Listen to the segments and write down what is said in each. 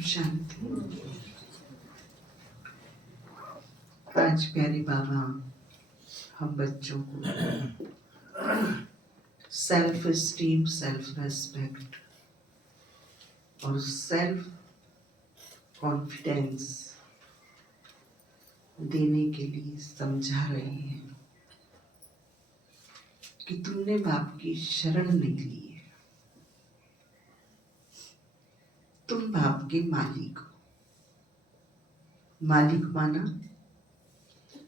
शांति। आज प्यारे बाबा हम बच्चों को सेल्फ एस्टीम, सेल्फ रेस्पेक्ट और सेल्फ कॉन्फिडेंस देने के लिए समझा रहे हैं कि तुमने बाप की शरण नहीं ली है, तुम बाप के मालिक हो। मालिक माना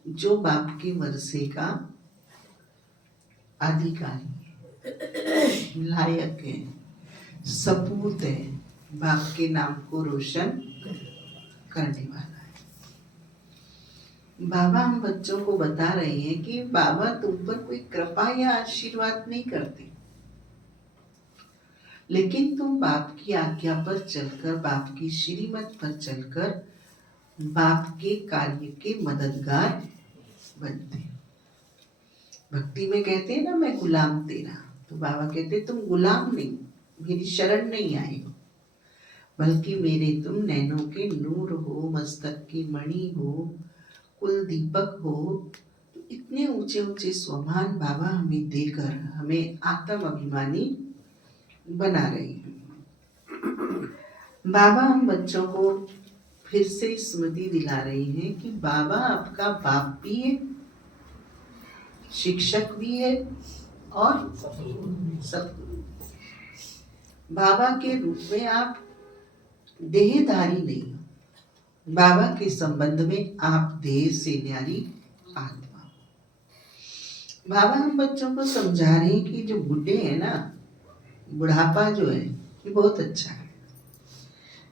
जो बाप के वर्षे का अधिकारी है, लायक है, सपूत है, बाप के नाम को रोशन करने वाला है। बाबा हम बच्चों को बता रहे हैं कि बाबा तुम पर कोई कृपा या आशीर्वाद नहीं करते, लेकिन तुम बाप की आज्ञा पर चलकर, बाप की श्रीमत पर चलकर बाप के कार्य के मददगार बनते हैं। भक्ति में कहते हैं ना, मैं गुलाम तेरा, तो बाबा कहते तुम गुलाम नहीं, मेरी शरण नहीं आए हो, बल्कि मेरे तुम नैनों के नूर हो, मस्तक की मणि हो, कुल दीपक हो। तो इतने ऊंचे ऊंचे स्वमान बाबा हमें देकर हमें आत्म अभिमानी बना रहे हैं। बाबा हम बच्चों को फिर से स्मृति दिला रहे हैं कि बाबा आपका बाप भी है, शिक्षक भी है और सतगुरु। बाबा के रूप में आप देहधारी नहीं हो, बाबा के संबंध में आप देह से न्यारी आत्मा। बाबा हम बच्चों को समझा रहे हैं कि जो बुढ़े हैं ना, बुढ़ापा जो है ये बहुत अच्छा है,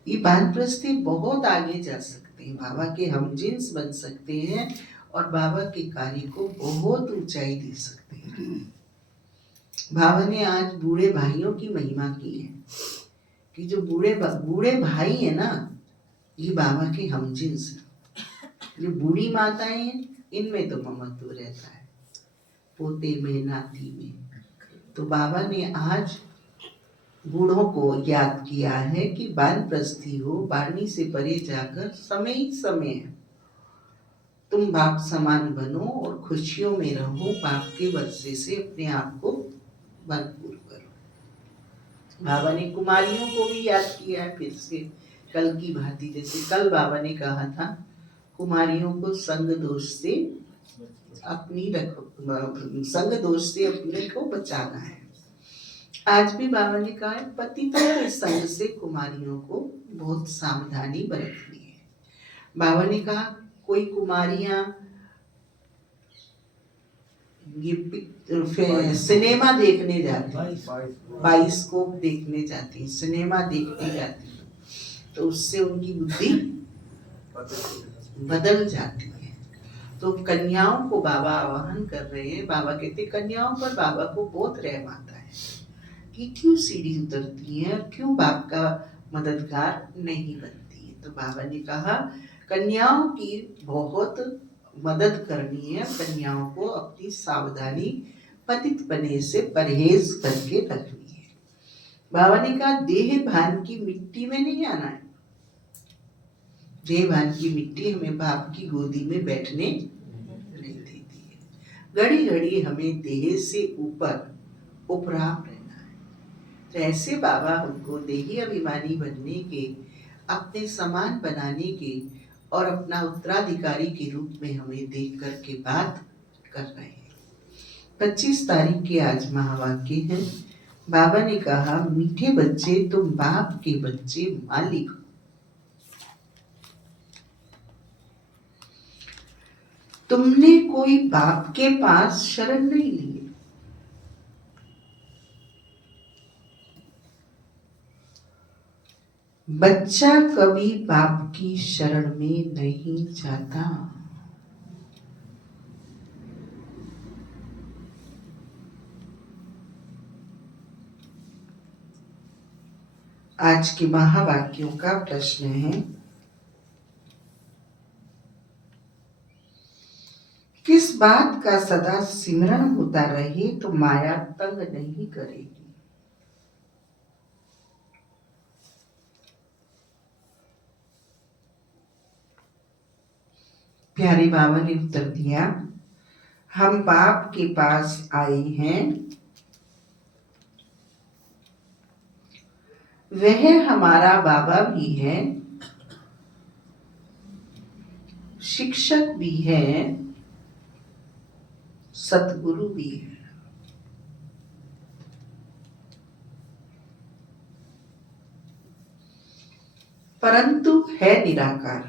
ये वानप्रस्थी बहुत आगे जा सकते हैं, बाबा के हम जिन्स बन सकते हैं और बाबा के कार्य को बहुत ऊंचाई दे सकते हैं। बाबा ने आज बूढ़े भाइयों की महिमा की है कि जो बूढ़े भाई है ना, ये बाबा के हम जिन्स हैं। जो बूढ़ी माताएं हैं, इनमें तो ममत्व रहता है, पोते में, नाती में। तो बाबा ने आज बूढ़ों को याद किया है कि वानप्रस्थी हो, वाणी से परे जाकर समय ही समय है, तुम बाप समान बनो और खुशियों में रहो, बाप के वर्षे से अपने आप को भरपूर करो। बाबा ने कुमारियों को भी याद किया है फिर से, कल की भांति। जैसे कल बाबा ने कहा था कुमारियों को संग दोष से अपने को बचाना है। आज भी बाबा ने कहा है पतितों के संग से कुमारियों को बहुत सावधानी बरतनी है। बाबा ने कहा कोई कुमारियां ये सिनेमा देखने जाती हैं, बाइस्कोप देखने जाती हैं, सिनेमा देखने जाती हैं, तो उससे उनकी बुद्धि बदल जाती है। तो कन्याओं को बाबा आह्वान कर रहे हैं। बाबा कहते कन्याओं पर बाबा को बहुत रहम आता है कि क्यों सीढ़ी उतरती है, क्यों बाप का मददगार नहीं बनती है। तो बाबा ने कहा कन्याओं की बहुत मदद करनी है, कन्याओं को अपनी सावधानी पतित पने से परहेज करके रखनी है। बाबा ने कहा देह भान की मिट्टी में नहीं आना है। देह भान की मिट्टी हमें बाप की गोदी में बैठने नहीं देती है। घड़ी घड़ी हमें देह से ऊपर उपराम रहना है। तो ऐसे बाबा हमको देही अभिमानी बनने के, अपने समान बनाने के और अपना उत्तराधिकारी के रूप में हमें देख कर के बात कर रहे हैं। 25 तारीख के आज महावाक्य है। बाबा ने कहा मीठे बच्चे तुम बाप के बच्चे मालिक हो। तुमने कोई बाप के पास शरण नहीं ली। बच्चा कभी बाप की शरण में नहीं जाता। आज के महावाक्यों का प्रश्न है किस बात का सदा सिमरण होता रहे तो माया तंग नहीं करेगी। प्यारे बाबा ने उत्तर दिया, हम बाप के पास आए हैं, वह हमारा बाबा भी है, शिक्षक भी है, सतगुरु भी है। परंतु है निराकार।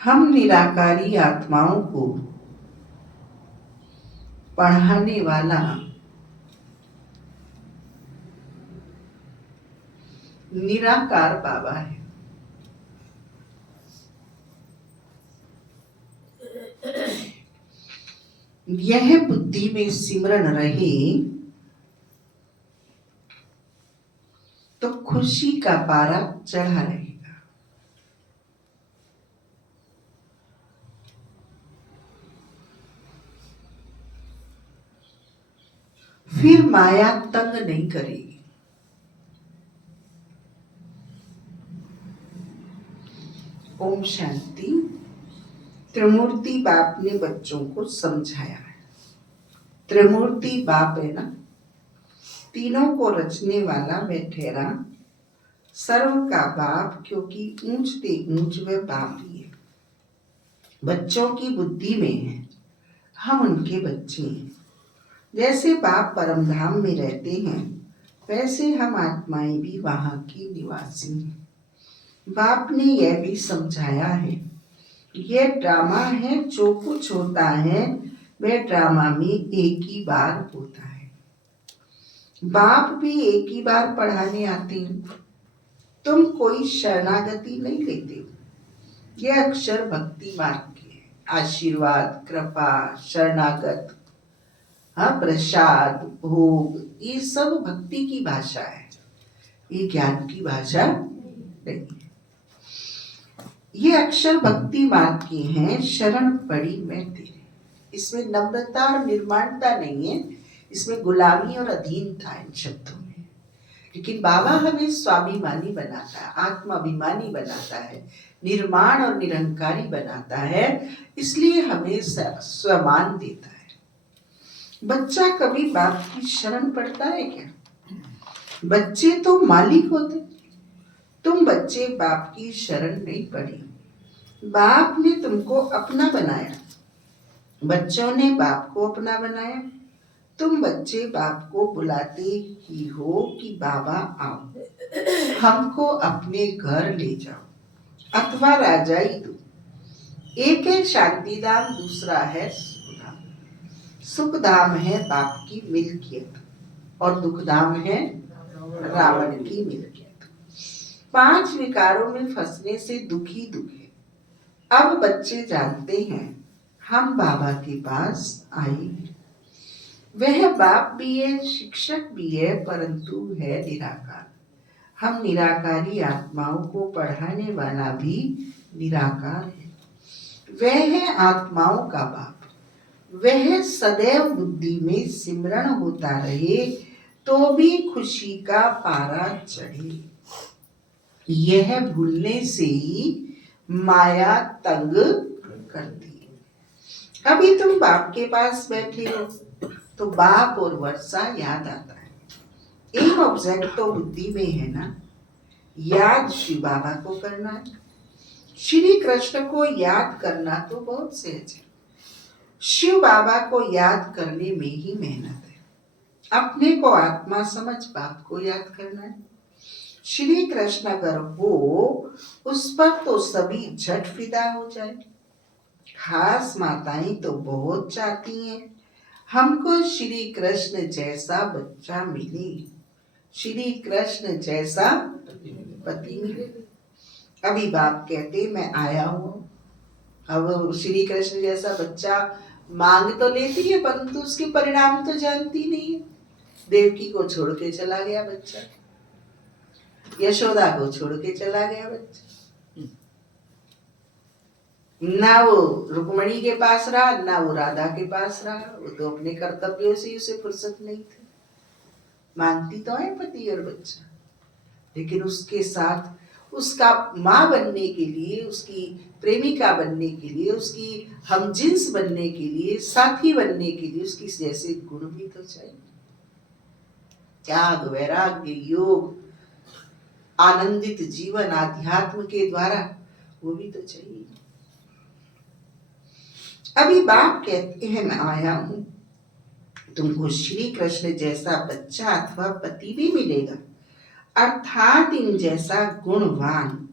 हम निराकारी आत्माओं को पढ़ाने वाला निराकार बाबा है। यह बुद्धि में सिमरण रहे तो खुशी का पारा चढ़ा रहेगा। फिर माया तंग नहीं करेगी। ओम शांति। त्रिमूर्ति बाप ने बच्चों को समझाया है। त्रिमूर्ति बाप है ना, तीनों को रचने वाला वह ठहरा सर्व का बाप, क्योंकि ऊंचते ऊंच वह बाप ही है। बच्चों की बुद्धि में है, हम उनके बच्चे हैं। जैसे बाप परमधाम में रहते हैं, वैसे हम आत्माएं भी वहां की निवासी हैं। बाप ने यह भी समझाया है, यह ड्रामा है, जो कुछ होता है वह ड्रामा में एक ही बार होता है। बाप भी एक ही बार पढ़ाने आते हैं। तुम कोई शरणागति नहीं लेते हो। यह अक्षर भक्ति मार्ग के है। आशीर्वाद, कृपा, शरणागत, प्रसाद, भोग, ये सब भक्ति की भाषा है, ये ज्ञान की भाषा नहीं है। ये अक्षर भक्ति मार्ग के हैं। शरण पड़ी मैं तेरे, इसमें नम्रता और निर्माणता नहीं है, इसमें गुलामी और अधीनता इन शब्दों में। लेकिन बाबा हमें स्वाभिमानी बनाता है, आत्माभिमानी बनाता है, निर्माण और निरंकारी बनाता है, इसलिए हमें स्वमान देता है। बच्चा कभी बाप की शरण पड़ता है क्या? बच्चे तो मालिक होते, तुम बच्चे बाप की शरण नहीं पड़ी। बाप ने तुमको अपना बनाया, बच्चों ने बाप को अपना बनाया। तुम बच्चे बाप को बुलाते ही हो कि बाबा आओ, हमको अपने घर ले जाओ, अथवा राजाई दो। एक है शांतिधाम, दूसरा है सुखधाम। सुखधाम है बाप की मिल्कियत और दुखधाम है रावण की मिल्कियत। 5 विकारों में फंसने से दुखी दुख है। अब बच्चे जानते हैं हम बाबा के पास आए। वह बाप भी है, शिक्षक भी है, परंतु है निराकार। हम निराकारी आत्माओं को पढ़ाने वाला भी निराकार है। वह है आत्माओं का बाप। वह सदैव बुद्धि में सिमरण होता रहे तो भी खुशी का पारा चढ़े। यह भूलने से ही माया तंग करती है। अभी तुम बाप के पास बैठे हो तो बाप और वर्षा याद आता है। एक ऑब्जेक्ट तो बुद्धि में है ना, याद शिव बाबा को करना है। श्री कृष्ण को याद करना तो बहुत सहज है। शिव बाबा को याद करने में ही मेहनत है। अपने को आत्मा समझ बाप को याद करना है। श्री कृष्ण अगर हो उस पर तो सभी झट फिदा हो जाए। खास माताएं तो बहुत चाहती हैं हमको श्री कृष्ण जैसा बच्चा मिले, श्री कृष्ण जैसा पति मिले। अभी बाप कहते मैं आया हूं। अब श्री कृष्ण जैसा बच्चा मांग तो लेती है, परंतु उसके परिणाम तो जानती नहीं है। देवकी को छोड़ के चला गया बच्चा, यशोदा को छोड़ के चला गया बच्चा, ना वो रुक्मणी के पास रहा, ना वो राधा के पास रहा। वो तो अपने कर्तव्यों से उसे फुर्सत नहीं थी। मांगती तो है पति और बच्चा, लेकिन उसके साथ उसका माँ बनने के लिए, उसकी प्रेमिका बनने के लिए, उसकी हमजिन्स बनने के लिए, साथी बनने के लिए उसकी जैसे गुण भी तो चाहिए। त्याग, वैराग्य, योग, आनंदित जीवन आध्यात्म के द्वारा, वो भी तो चाहिए। अभी बाप कहते हैं मैं आया हूं, तुमको श्री कृष्ण जैसा बच्चा अथवा पति भी मिलेगा, अर्थात इन जैसा गुणवान,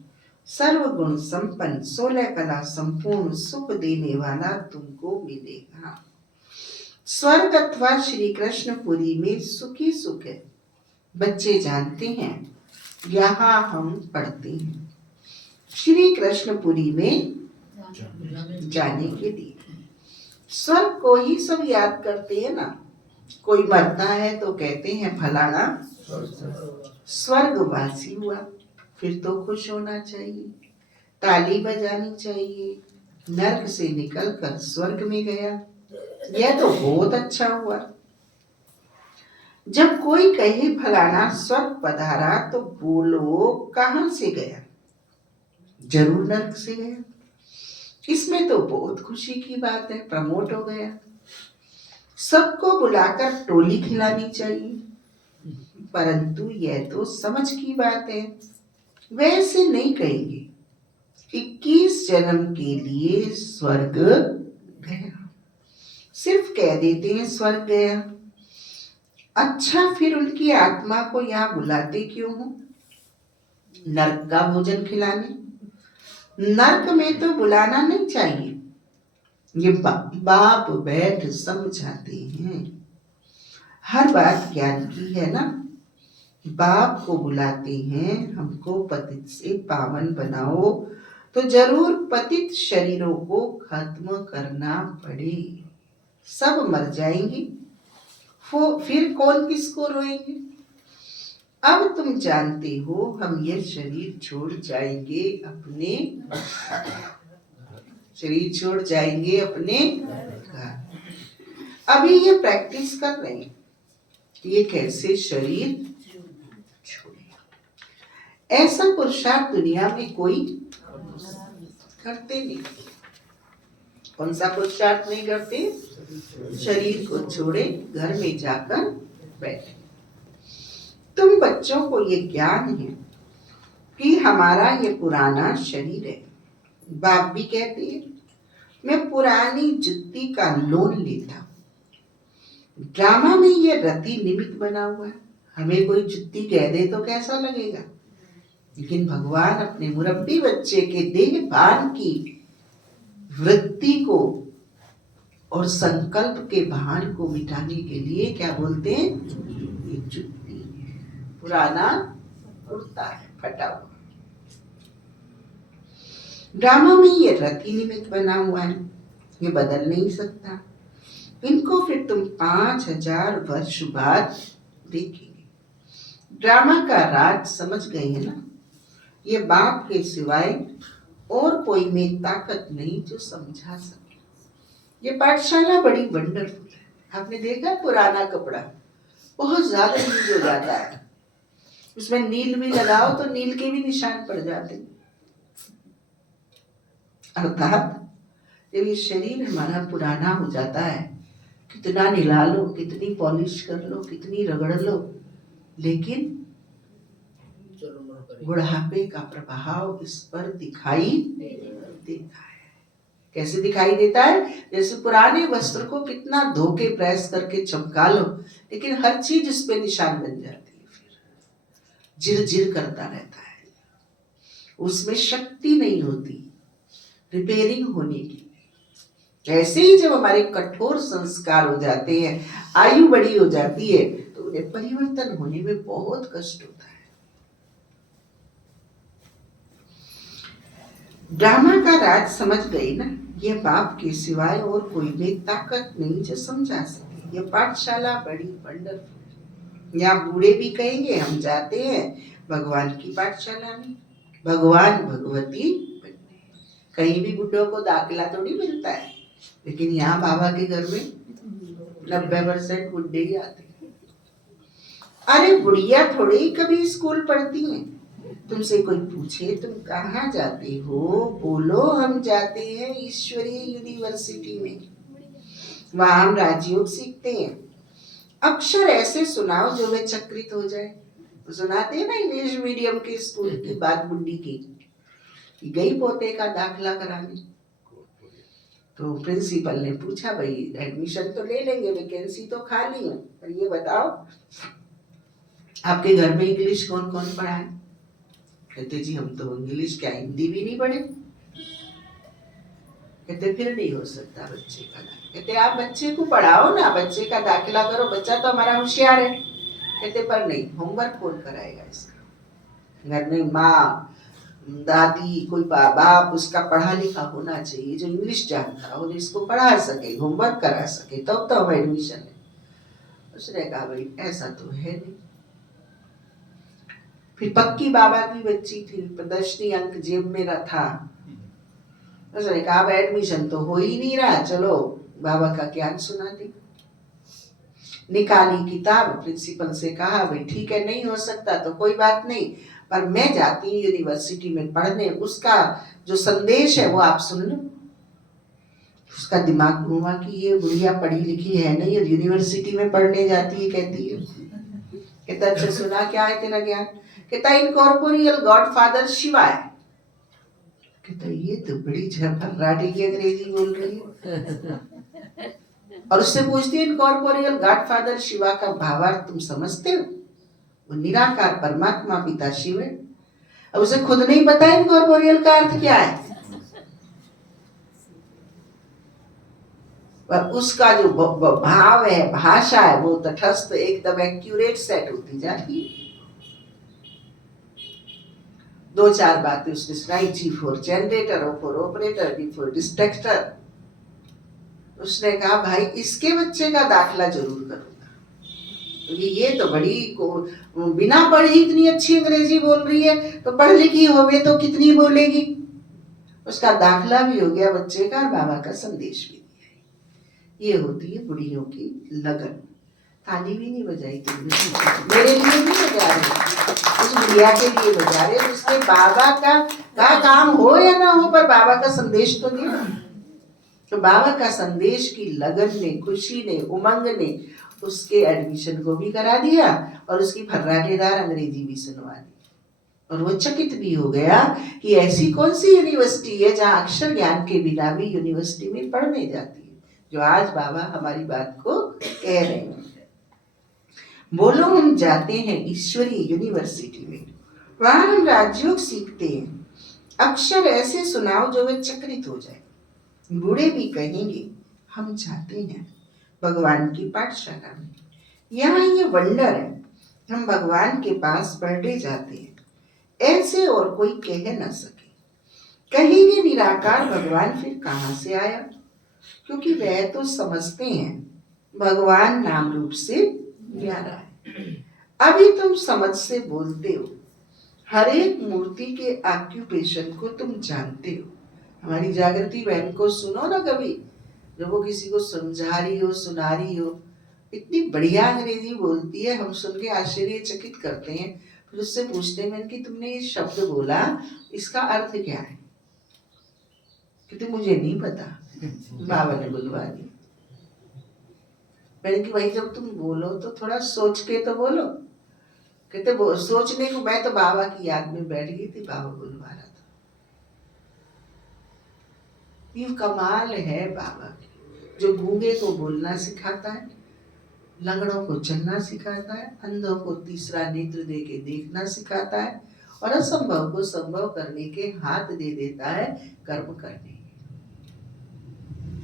सर्वगुण संपन्न, 16 कला संपूर्ण, सुख देने वाला तुमको मिलेगा। स्वर्ग अथवा श्री कृष्णपुरी में सुखी सुख है। बच्चे जानते हैं, यहाँ हम पढ़ते हैं श्री कृष्णपुरी में जाने के लिए। स्वर्ग को ही सब याद करते हैं ना। कोई मरता है तो कहते हैं फलाना स्वर्गवासी हुआ, फिर तो खुश होना चाहिए, ताली बजानी चाहिए, नर्क से निकलकर स्वर्ग में गया, यह तो बहुत अच्छा हुआ। जब कोई कहे फलाना स्वर्ग पधारा तो बोलो कहां से गया? जरूर नर्क से गया। इसमें तो बहुत खुशी की बात है, प्रमोट हो गया। सबको बुलाकर टोली खिलानी चाहिए, परंतु यह तो समझ की बात है, वैसे नहीं कहेंगे 21 जन्म के लिए स्वर्ग गया, सिर्फ कह देते हैं स्वर्ग गया। अच्छा, फिर उनकी आत्मा को यहाँ बुलाते क्यों हो? नर्क का भोजन खिलाने? नर्क में तो बुलाना नहीं चाहिए, ये बाप बैठ समझाते हैं। हर बात ज्ञान की है ना। बाप को बुलाते हैं, हमको पतित से पावन बनाओ, तो जरूर पतित शरीरों को खत्म करना पड़े। सब मर जाएंगे, फिर कौन किसको रोएंगे? अब तुम जानते हो हम ये शरीर छोड़ जाएंगे अपने घर। अभी ये प्रैक्टिस कर रहे हैं ये कैसे शरीर छोड़े। ऐसा पुरुषार्थ दुनिया में कोई करते नहीं। कौन सा पुरुषार्थ नहीं करते? शरीर को छोड़े, घर में जाकर बैठे। तुम बच्चों को ये ज्ञान है कि हमारा ये पुराना शरीर है। बाप भी कहते हैं मैं पुरानी जुत्ती का लोन लेता हूं। ड्रामा में ये रति निमित्त बना हुआ है। हमें कोई जुत्ती कह दे तो कैसा लगेगा, लेकिन भगवान अपने मुरब्बी बच्चे के देहभान की वृत्ति को और संकल्प के भान को मिटाने के लिए क्या बोलते हैं? ये जुत्ती पुराना कुर्ता है, फटा हुआ। ड्रामा में ये रति निमित्त बना हुआ है, ये बदल नहीं सकता। इनको फिर तुम 5000 वर्ष बाद देखेंगे। ड्रामा का राज समझ गए हैं ना। ये बाप के सिवाय और कोई में ताकत नहीं जो समझा सके। ये पाठशाला बड़ी वंडरफुल है। आपने देखा पुराना कपड़ा बहुत ज्यादा यूज हो जाता है, उसमें नील भी लगाओ तो नील के भी निशान पड़ जाते। अर्थात जब ये शरीर हमारा पुराना हो जाता है, कितना निला लो, कितनी पॉलिश कर लो, कितनी रगड़ लो, लेकिन बुढ़ापे का प्रभाव इस पर दिखाई देता है। कैसे दिखाई देता है? जैसे पुराने वस्त्र को कितना धोके प्रेस करके चमका लो, लेकिन हर चीज इस पे निशान बन जाती है, फिर जिर जिर करता रहता है, उसमें शक्ति नहीं होती रिपेयरिंग होने की। ऐसे ही जब हमारे कठोर संस्कार हो जाते हैं, आयु बड़ी हो जाती है, तो उन्हें परिवर्तन होने में बहुत कष्ट होता है। ड्रामा का राज समझ गए ना। ये बाप के सिवाय और कोई में ताकत नहीं जो समझा सके। ये पाठशाला बड़ी वंडरफुल। यहाँ बूढ़े भी कहेंगे हम जाते हैं भगवान की पाठशाला में, भगवान भगवती बनने। कहीं भी बुढ़ों को दाखिला थोड़ी मिलता है, लेकिन यहाँ बाबा के घर में 90% बुढ़े ही आते हैं। अरे बुढ़िया थोड़ी ही कभी स्कूल पढ़ती हैं। तुमसे कोई पूछे तुम कहाँ जाते हो, बोलो हम जाते हैं ईश्वरीय यूनिवर्सिटी में, वहां हम राजयोग सीखते हैं। अक्षर ऐसे सुनाओ जो वे चकित हो जाए। तो सुनाते हैं ना इंग्लिश मीडियम के स्कूल की बात बुढ़ी की, गई पोते का दाखला कराने। तो प्रिंसिपल ने पूछा भाई एडमिशन तो ले लेंगे, वैकेंसी तो खाली है, पर ये बताओ आपके घर में इंग्लिश कौन कौन पढ़ाए? कहते जी हम तो इंग्लिश क्या हिंदी भी नहीं पढ़े। कहते फिर नहीं हो सकता बच्चे का दाखला। कहते आप बच्चे को पढ़ाओ ना, बच्चे का दाखिला करो, बच्चा तो हमारा होशियार है। कहते पर नहीं, होमवर्क कौन कराएगा इसका? घर में माँ दादी कोई बाप उसका पढ़ा लिखा होना चाहिए, जो इंग्लिश जानता हो, इसको पढ़ा सके, होमवर्क करा सके, तब तो हम एडमिशन है। उसने कहा भाई ऐसा तो है नहीं। फिर पक्की बाबा की बच्ची थी, प्रदर्शनी अंक जेब में था। उसने कहा अब एडमिशन तो हो ही नहीं रहा, चलो बाबा का ज्ञान सुना दी। निकाली किताब, प्रिंसिपल से कहा भाई ठीक है नहीं हो सकता तो कोई बात नहीं, पर मैं जाती हूँ यूनिवर्सिटी में पढ़ने, उसका जो संदेश है वो आप सुन लो। उसका दिमाग घूमा कि ये बुढ़िया पढ़ी लिखी है नहीं, यूनिवर्सिटी में पढ़ने जाती है, कहती है। कहता अच्छा सुना क्या है तेरा ज्ञान? कहता इनकॉर्पोरियल गॉडफादर शिवा है। कहता ये तो बड़ी झर्राटे की अंग्रेजी बोल रही है। और उससे पूछती है इनकॉर्पोरियल गॉडफादर शिवा का भावार्थ तुम समझते हो? वो निराकार परमात्मा पिता शिव है। अब उसे खुद नहीं पता इनकॉर्पोरियल का अर्थ क्या है, पर उसका जो भाव है, भाषा है, वो तटस्थ एकदम एक्यूरेट सेट होती जाती है। दो चार बातें उसने सुनाई, G for generator, O for operator, D for distractor. उसने कहा भाई इसके बच्चे का दाखला जरूर करूंगा, क्योंकि ये तो बड़ी को बिना पढ़ी इतनी अच्छी अंग्रेजी बोल रही है, तो पढ़ लिखी होवे तो कितनी बोलेगी। उसका दाखला भी हो गया बच्चे का, बाबा का संदेश भी दिया। ये होती है बुढ़ियों की लगन। ताली भी नहीं बजाई तुमने, मेरे लिए नहीं बजा रहे, उस बुढ़िया के लिए बजा रहे, उसके बाबा का काम हो या ना हो, पर बाबा का संदेश तो दिया। तो बाबा का संदेश की लगन ने, खुशी ने, उमंग ने उसके एडमिशन को भी करा दिया और उसकी फर्राटेदार अंग्रेजी भी सुनवा दी। और वो चकित भी हो गया कि ऐसी कौन सी यूनिवर्सिटी है जहाँ अक्षर ज्ञान के बिना भी यूनिवर्सिटी में पढ़ने जाती है, जो आज बाबा हमारी बात को कह रहे हैं। बोलो हम जाते हैं ईश्वरीय यूनिवर्सिटी में, वहां हम राजयोग सीखते हैं। अक्षर ऐसे सुनाओ जो वे चकित हो जाए। बूढ़े भी कहेंगे हम जाते हैं भगवान की पाठशाला में, यहाँ ये वंडर है, हम भगवान के पास पढ़ने जाते हैं, ऐसे और कोई कह न सके। कहेंगे निराकार भगवान फिर कहाँ से आया, क्योंकि वह तो समझते हैं भगवान नाम रूप से न्यारा है। अभी तुम समझ से बोलते हो, हर एक मूर्ति के ऑक्यूपेशन को तुम जानते हो। हमारी जागृति बहन को सुनो ना कभी, जब वो किसी को समझा रही हो, सुना रही हो, इतनी बढ़िया अंग्रेजी बोलती है, हम सुन के आश्चर्यचकित करते हैं। फिर उससे पूछते हैं कि तुमने ये शब्द बोला इसका अर्थ क्या है? कहते मुझे नहीं पता, बाबा ने बुलवा दी। मैंने कि भाई जब तुम बोलो तो थोड़ा सोच के तो बोलो। कहते सोचने को मैं तो बाबा की याद में बैठ गई थी, बाबा बुलवा रहा था। ये कमाल है बाबा की, जो गूंगे को बोलना सिखाता है, लंगड़ों को चलना सिखाता है, अंधों को तीसरा नेत्र दे के देखना सिखाता है, और असंभव को संभव करने के हाथ दे देता है कर्म करने।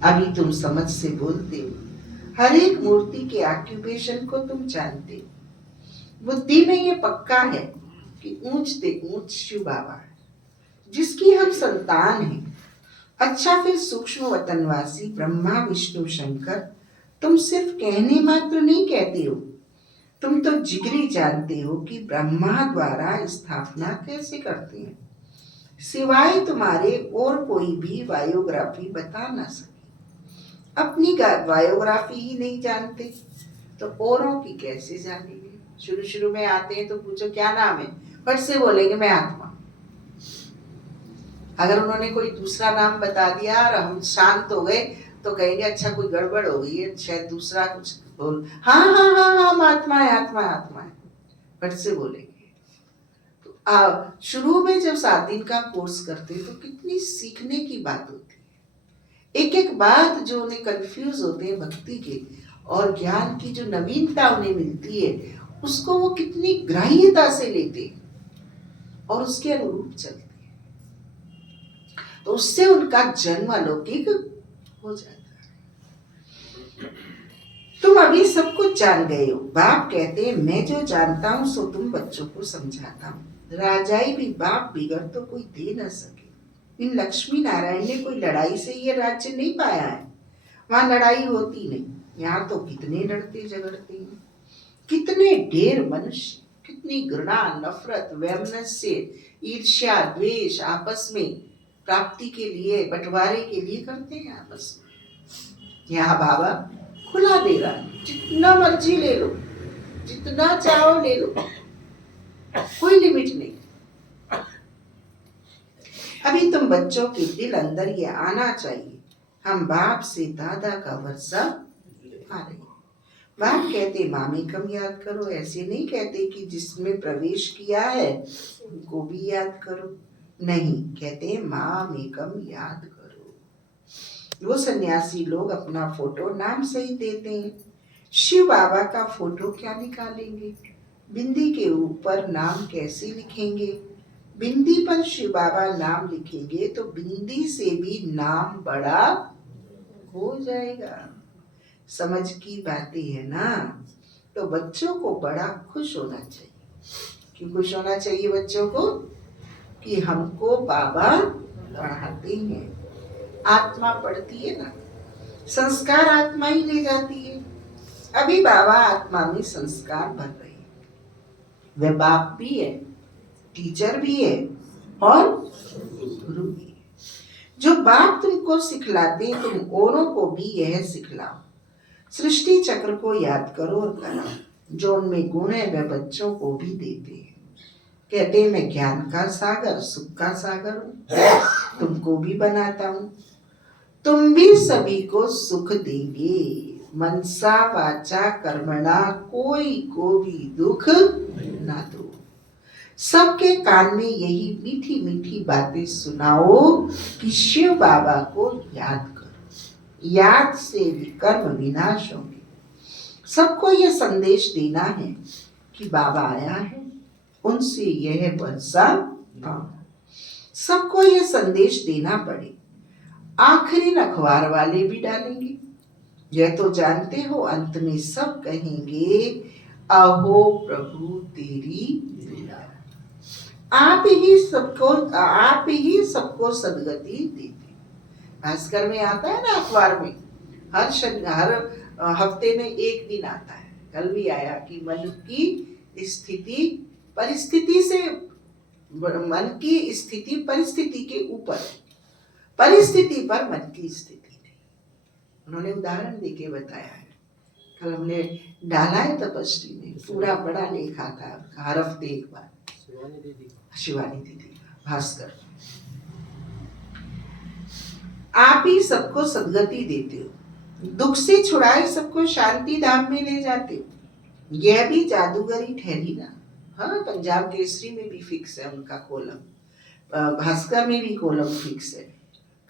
अभी तुम समझ से बोलते हो, हर एक मूर्ति के ऑक्यूपेशन को तुम जानते हो। बुद्धि में ये पक्का है कि ऊंच से ऊंच शिव बाबा है, जिसकी हम संतान हैं। अच्छा फिर सूक्ष्म वतनवासी ब्रह्मा विष्णु शंकर तुम सिर्फ कहने मात्र नहीं कहते हो, तुम तो जिगरी जानते हो कि ब्रह्मा द्वारा स्थापना कैसे करते हैं। सिवाय तुम्हारे और कोई भी बायोग्राफी बता ना सके। अपनी बायोग्राफी ही नहीं जानते तो औरों की कैसे जानेंगे। शुरू शुरू में आते हैं तो पूछो क्या नाम है, फट से बोलेंगे मैं आत्मा। अगर उन्होंने कोई दूसरा नाम बता दिया और हम शांत हो गए तो कहेंगे अच्छा कोई गड़बड़ हो गई है, शायद दूसरा कुछ बोल, हाँ हाँ हाँ हम आत्मा है, आत्मा है, आत्मा है, फट से बोलेंगे। तो शुरू में जब 7 दिन का कोर्स करते तो कितनी सीखने की बात होती है। एक एक बात जो उन्हें कंफ्यूज होते हैं भक्ति के और ज्ञान की जो नवीनता उन्हें मिलती है उसको वो कितनी ग्राह्यता से लेते हैं और उसके अनुरूप चलते हैं, तो उससे उनका जन्म अलौकिक हो जाता है। तुम अभी सब कुछ जान गए हो। बाप कहते हैं मैं जो जानता हूं सो तुम बच्चों को समझाता हूं। राजाई भी बाप बिगड़ तो कोई दे न सके। इन लक्ष्मी नारायण ने कोई लड़ाई से ये राज्य नहीं पाया है, वहां लड़ाई होती नहीं। यहाँ तो कितने लड़ते झगड़ते हैं, कितने ढेर मनुष्य, कितनी घृणा, नफरत, वैमनस्य, ईर्ष्या, द्वेष आपस में प्राप्ति के लिए, बंटवारे के लिए करते हैं आपस में। यहाँ बाबा खुला दे रहा है, जितना मर्जी ले लो, जितना चाहो ले लो, कोई लिमिट नहीं। अभी तुम बच्चों के दिल अंदर ये आना चाहिए हम बाप से दादा का वर्षा आ रही है। बाप कहते मामी कम याद करो, ऐसे नहीं कहते कि जिसमें प्रवेश किया है उनको भी याद करो, नहीं कहते माम एकम याद करो। वो सन्यासी लोग अपना फोटो नाम सही देते हैं, शिव बाबा का फोटो क्या निकालेंगे, बिंदी के ऊपर नाम कैसे लिखेंगे, बिंदी पर शिव बाबा नाम लिखेंगे तो बिंदी से भी नाम बड़ा हो जाएगा। समझ की बातें है ना। तो बच्चों को बड़ा खुश होना चाहिए। क्यों खुश होना चाहिए बच्चों को? कि हमको बाबा पढ़ाते हैं, आत्मा पढ़ती है ना, संस्कार आत्मा ही ले जाती है। अभी बाबा आत्मा में संस्कार भर रहे हैं। वे बाप भी है, टीचर भी है और गुरु भी है। जो बाप तुमको सिखलाते हैं तुम औरों को भी यह सिखलाओ। सृष्टि चक्र को याद करो और कराओ। जो उनमें गुण है वह बच्चों को भी देते हैं। कहते हैं मैं ज्ञान का सागर, सुख का सागर हूँ, तुमको भी बनाता हूँ, तुम भी सभी को सुख देंगे। मनसा वाचा कर्मणा कोई को भी दुख ना दो। सबके कान में यही मीठी मीठी बातें सुनाओ कि शिव बाबा को याद करो, याद से विकर्म विनाश होंगे। सबको यह संदेश देना है कि बाबा आया है, उनसे यह वर्षा पाओ। सबको यह संदेश देना पड़े। आखिरी अखबार वाले भी डालेंगे। यह तो जानते हो अंत में सब कहेंगे अहो प्रभु तेरी लीला। आप ही सबको सदगति देते। भास्कर में आता है ना अखबार में, हर हफ्ते में एक दिन आता है। कल भी आया कि मन की स्थिति परिस्थिति से, मन की स्थिति परिस्थिति के ऊपर, परिस्थिति पर मन की स्थिति नहीं। उन्होंने उदाहरण देके बताया है। कल हमने डाला है तपस्वी में, पूरा बड़ा लेख आता है हर हफ्ते एक बार। शिवानी दीदी भास्कर। आप ही सबको सदगति देते हो, दुख से छुड़ाए सबको शांति धाम में ले जाते हो। यह भी जादूगरी ठहरी ना। हाँ, पंजाब केसरी में भी फिक्स है उनका कॉलम, भास्कर में भी कॉलम फिक्स है,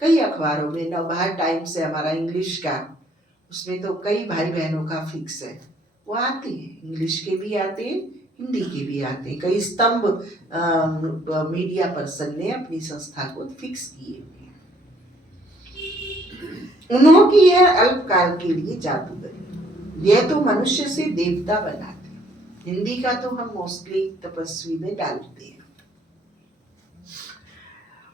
कई अखबारों में, नवभारत टाइम्स है हमारा इंग्लिश का, उसमें तो कई भाई बहनों का फिक्स है। वो आते हैं, इंग्लिश के भी आते हैं, हिंदी के भी आते हैं। कई स्तंभ मीडिया पर्सन ने अपनी संस्था को फिक्स किए हुए। उन्हों की यह अल्पकाल के लिए जादूगरी, यह तो मनुष्य से देवता बनाते। हिंदी का तो हम मोस्टली तपस्वी में डालते हैं।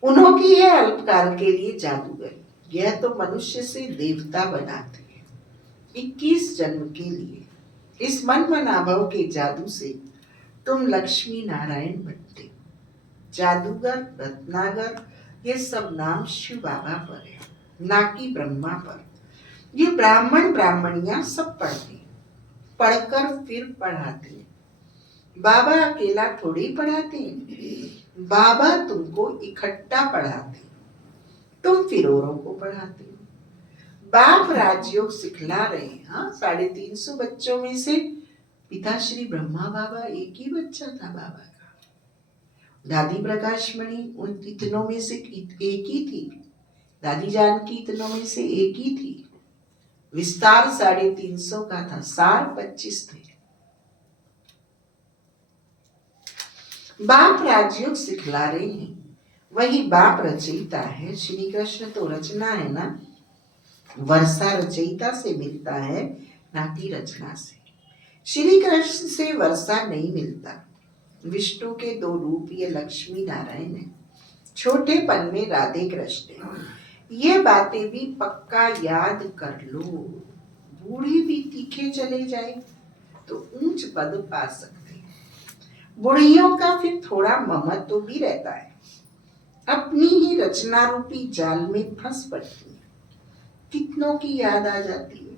उन्हों की यह अल्पकाल के लिए जादूगरी, यह तो मनुष्य से देवता बनाते हैं। 21 जन्म के लिए इस मन मनाभव के जादू से तुम लक्ष्मी नारायण बनते हो। जादूगर, रत्नागर, ये सब नाम शिव बाबा पर है, ना कि ब्रह्मा पर। ये ब्राह्मण ब्राह्मणियां सब पढ़ते, पढ़कर फिर पढ़ाते। बाबा अकेला थोड़ी पढ़ाते हैं, बाबा तुमको इकट्ठा पढ़ाते, तुम फिर औरों को पढ़ाते हो। बाप राजयोग सिखला रहे हैं। हाँ, 350 बच्चों में से पिताश्री ब्रह्मा बाबा एक ही बच्चा था बाबा का। दादी प्रकाश मणि उन इतनों में से एक ही थी। दादी जानकी इतनों में से एक ही थी। विस्तार 350 का था, सार 25 थे। बाप राजयोग सिखला रहे हैं, वही बाप रचयिता है। श्री कृष्ण तो रचना है ना, वर्षा रचयिता से मिलता है, ना कि रचना से। श्री कृष्ण से वर्षा नहीं मिलता। विष्णु के 2 रूप ये लक्ष्मी नारायण है, छोटेपन में राधे कृष्ण है। ये बातें भी पक्का याद कर लो। बूढ़े भी तीखे चले जाए तो ऊंच पद पा सकते हैं। बुढ़ियों का फिर थोड़ा ममत्व तो भी रहता है, अपनी ही रचना रूपी जाल में फंस पड़ती है। कितनों की याद आ जाती है,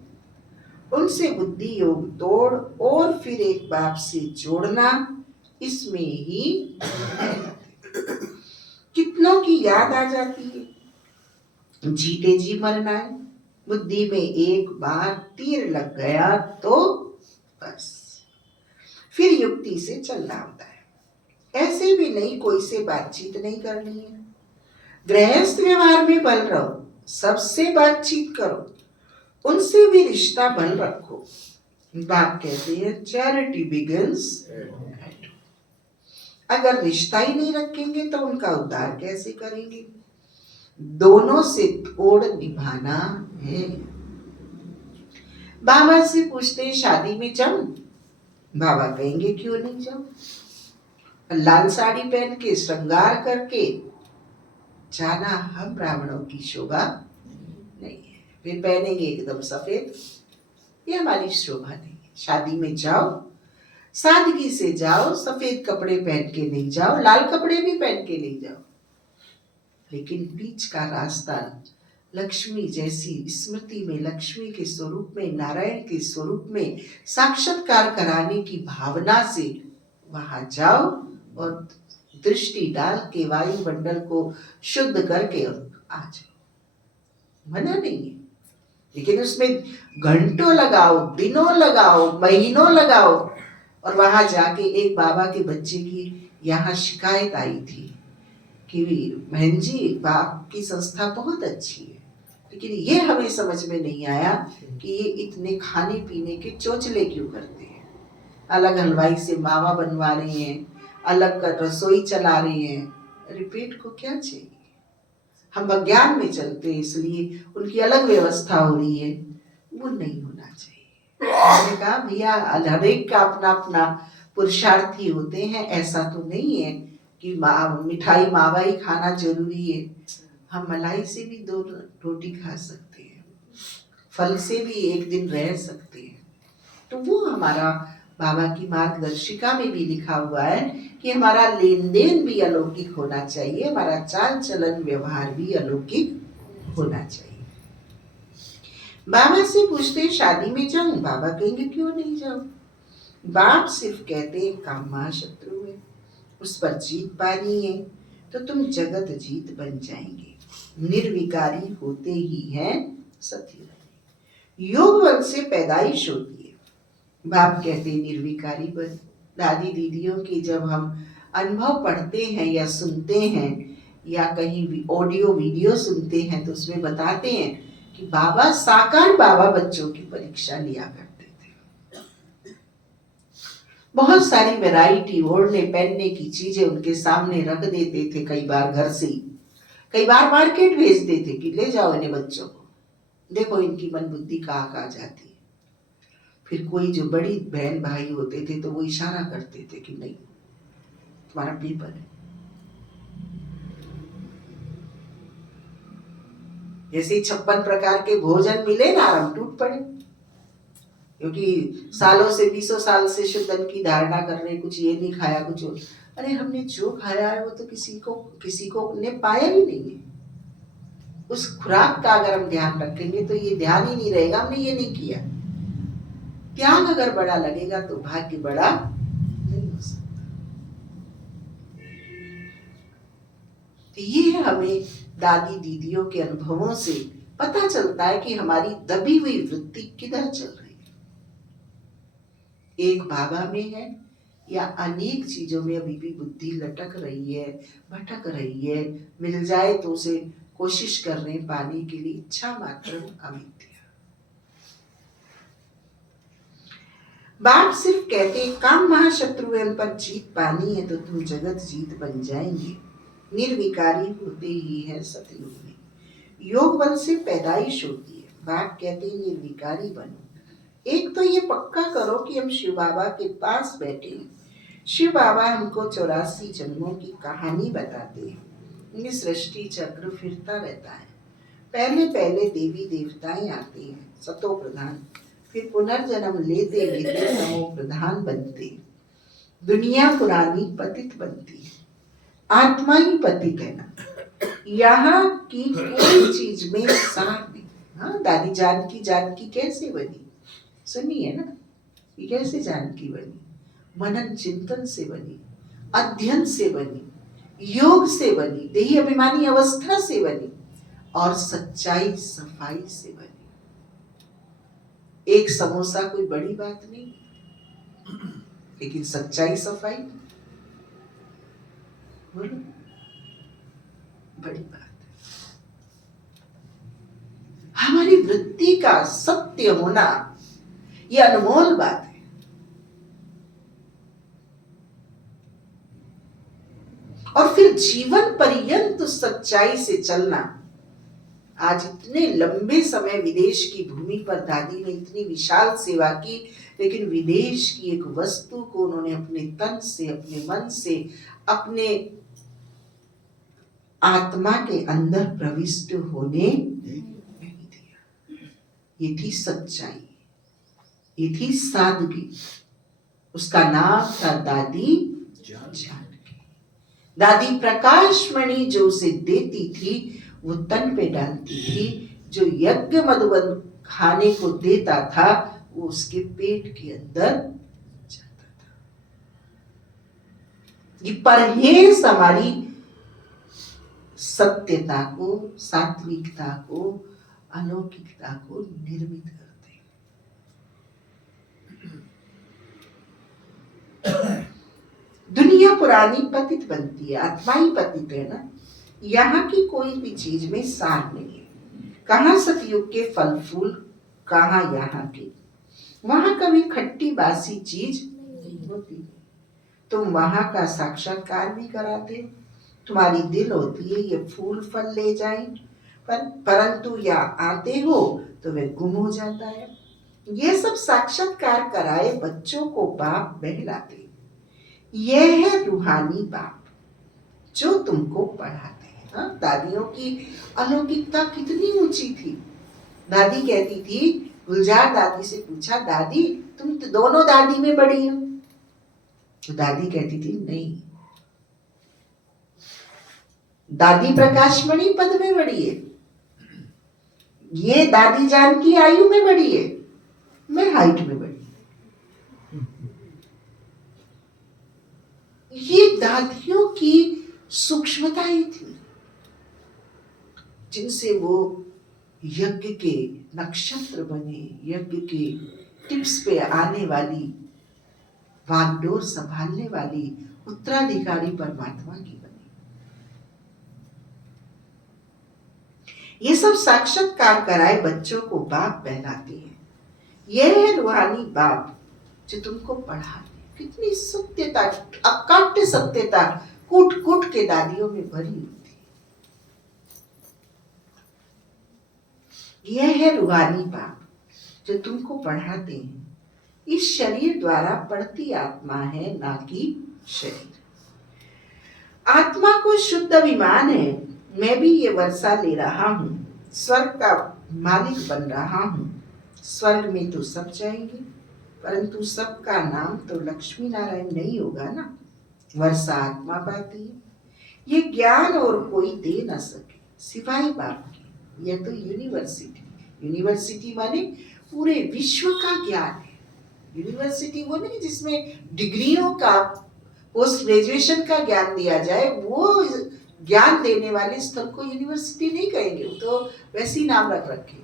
उनसे बुद्धि योग तोड़ और फिर एक बाप से जोड़ना, इसमें ही कितनों की याद आ जाती है। जीते जी मरना है, बुद्धि में एक बार तीर लग गया तो बस फिर युक्ति से चलना होता है। ऐसे भी नहीं कोई से बातचीत नहीं करनी है। गृहस्थ व्यवहार में बल रहो, सबसे बातचीत करो, उनसे भी रिश्ता बल रखो। बाप कहते हैं चैरिटी बिगिंस। अगर रिश्ता ही नहीं रखेंगे तो उनका उद्धार कैसे करेंगे? दोनों से तोड़ निभाना है। बाबा से पूछते हैं शादी में जाऊं? बाबा कहेंगे क्यों नहीं जाऊं? लाल साड़ी पहन के श्रृंगार करके जाना हम ब्राह्मणों की शोभा नहीं है। फिर पहनेंगे एकदम सफेद, ये हमारी शोभा नहीं है। शादी में जाओ, सादगी से जाओ, सफेद कपड़े पहन के नहीं जाओ, लाल कपड़े भी पहन के नहीं जाओ, लेकिन बीच का रास्ता लक्ष्मी जैसी स्मृति में, लक्ष्मी के स्वरूप में, नारायण के स्वरूप में साक्षात्कार कराने की भावना से वहां जाओ और दृष्टि डाल के वायुमंडल को शुद्ध करके आ जाओ। मना नहीं है, लेकिन उसमें घंटों लगाओ, दिनों लगाओ, महीनों लगाओ। और वहां जाके एक बाबा के बच्चे की यहाँ शिकायत आई थी कि बहन जी बाप की संस्था बहुत अच्छी है, लेकिन ये हमें समझ में नहीं आया कि ये इतने खाने पीने के चोचले क्यों करते हैं। अलग हलवाई से मावा बनवा रहे हैं, अलग रसोई चला रहे हैं। रिपीट को क्या चाहिए? हम अज्ञान में चलते हैं, इसलिए उनकी अलग व्यवस्था हो रही है, वो नहीं होना चाहिए। मैंने कहा भैया हर एक का अपना अपना पुरुषार्थी होते हैं, ऐसा तो नहीं है कि मिठाई मावा ही खाना जरूरी है। हम मलाई से भी 2 रोटी खा सकते हैं, फल से भी एक दिन रह सकते हैं। तो वो हमारा बाबा की मार्गदर्शिका में भी लिखा हुआ है कि हमारा लेन देन भी अलौकिक होना चाहिए, हमारा चाल चलन व्यवहार भी अलौकिक होना चाहिए। बाबा से पूछते शादी में जाऊं? बाबा कहेंगे क्यों नहीं जाऊं? बाप सिर्फ कहते काम महाशत्रु है, उस पर जीत पानी है तो तुम जगत जीत बन जाएंगे। निर्विकारी होते ही हैं सत्य। योग बल से पैदाइश होती है। बाप कहते निर्विकारी बन। दादी दीदियों की जब हम अनुभव पढ़ते हैं या सुनते हैं या कहीं ऑडियो वीडियो सुनते हैं तो उसमें बताते हैं कि बाबा साकार बाबा बच्चों की परीक्षा लिया करते थे। बहुत सारी वैरायटी ओढ़ने पहनने की चीजें उनके सामने रख देते थे, कई बार घर से ही, कई बार मार्केट भेजते थे कि ले जाओ इन्हें बच्चों को, देखो इनकी मन बुद्धि कहाँ जाती है। फिर कोई जो बड़ी बहन भाई होते थे तो वो इशारा करते थे कि नहीं तुम्हारा पेपर है। जैसे 56 प्रकार के भोजन मिले ना, हम टूट पड़े, क्योंकि सालों से 20 साल से शुद्धन की धारणा कर रहे, कुछ ये नहीं खाया कुछ। अरे हमने जो खाया है वो तो किसी को ने पाया ही नहीं है। उस खुराक का अगर हम ध्यान रखेंगे तो ये ध्यान ही नहीं रहेगा हमने ये नहीं किया। त्याग अगर बड़ा लगेगा तो भाग्य बड़ा नहीं हो सकता। ये हमें दादी दीदियों के अनुभवों से पता चलता है कि हमारी दबी हुई वृत्ति किधर चल रही है। एक बाबा में है या अनेक चीजों में अभी भी बुद्धि लटक रही है, भटक रही है, मिल जाए तो उसे कोशिश कर रहे हैं पाने के लिए, इच्छा मात्र अविद्या। बाप सिर्फ कहते काम महाशत्रु है, उन पर जीत पानी है तो तुम जगत जीत बन जाएंगे। निर्विकारी होते ही है सतयुग में, योग बल से पैदाइश होती है। बाप कहते हैं निर्विकारी बनो। एक तो ये पक्का करो कि हम शिव बाबा के पास बैठे हैं। शिव बाबा हमको 84 जन्मों की कहानी बताते हैं। ये सृष्टि चक्र फिरता रहता है। पहले पहले देवी देवताएं आते हैं सतो प्रधान, फिर पुनर्जन्म लेते लेते तमो प्रधान बनते, दुनिया पुरानी पतित बनती है। आत्मा ही पतित है ना, यहाँ की कोई चीज में सार नहीं। हाँ, दादी जानकी कैसे बनी सुनी है ना, ये कैसे जानकी बनी? मनन चिंतन से बनी, अध्ययन से बनी, योग से बनी, देही अभिमानी अवस्था से बनी और सच्चाई सफाई से बनी। एक समोसा कोई बड़ी बात नहीं, लेकिन सच्चाई सफाई बोलो बड़ी बात है। हमारी वृत्ति का सत्य होना यह अनमोल बात है। और फिर जीवन पर्यंत सच्चाई से चलना। आज इतने लंबे समय विदेश की भूमि पर दादी ने इतनी विशाल सेवा की, लेकिन विदेश की एक वस्तु को उन्होंने अपने तन से, अपने मन से, अपने आत्मा के अंदर प्रविष्ट होने नहीं दिया। ये थी सच्चाई, ये थी सादगी। उसका नाम था दादी जानकी। दादी प्रकाशमणि जो उसे देती थी वो तन पे डालती थी, जो यज्ञ मधुबन खाने को देता था वो उसके पेट के अंदर जाता था। ये परहेज हमारी सत्यता को, सात्विकता को, अलौकिकता को निर्मित करते हैं। दुनिया पुरानी पतित बनती है, आत्मा ही पतित है ना। यहाँ की कोई भी चीज में सार नहीं है। कहाँ सतयुग के फल फूल, कहाँ यहाँ के। वहां कभी खट्टी बासी चीज नहीं होती। तुम वहां का साक्षात्कार भी कराते, तुम्हारी दिल होती है ये फूल फल ले जाए, परंतु यहाँ आते हो तो वे गुम हो जाता है। ये सब साक्षात्कार कराए बच्चों को बाप बहलाते। यह है रूहानी बाप जो तुमको पढ़ाते हैं। हाँ, दादियों की अलौकिकता कितनी ऊंची थी। दादी कहती थी, गुलजार दादी से पूछा, दादी तुम तो दोनों दादी में बड़ी हो? तो दादी कहती थी नहीं, दादी प्रकाशमणि पद में बड़ी है, ये दादी जानकी आयु में बड़ी है, मैं हाइट में बड़ी। ये दादियों की सूक्ष्मताएं थी जिनसे वो यज्ञ के नक्षत्र बने, यज्ञ के टिप्स पे आने वाली, वागडोर संभालने वाली उत्तराधिकारी परमात्मा की बनी। ये सब साक्षात्कार कराए बच्चों को बाप बहलाते हैं। यह है रूहानी बाप जो तुमको पढ़ाते। कितनी सत्यता, अकाट्य सत्यता कूट कूट के दादियों में भरी होती है। यह है रूहानी बाप जो तुमको पढ़ाते हैं। इस शरीर द्वारा पढ़ती आत्मा है, ना कि शरीर। आत्मा को शुद्ध अभिमान है, मैं भी ये वर्षा ले रहा हूं, स्वर्ग का मालिक बन रहा हूं। स्वर्ग में तो सब जाएंगे, परंतु सबका नाम तो लक्ष्मी नारायण नहीं होगा ना। वर्षा आत्मा पाती है। ये ज्ञान और कोई दे ना सके सिवाय बाप के। यह तो यूनिवर्सिटी, यूनिवर्सिटी माने पूरे विश्व का ज्ञान है। यूनिवर्सिटी वो नहीं जिसमें डिग्रियों का, पोस्ट ग्रेजुएशन का ज्ञान दिया जाए, वो ज्ञान देने वाले स्थल को यूनिवर्सिटी नहीं कहेंगे, वो तो वैसे ही नाम रख रखे।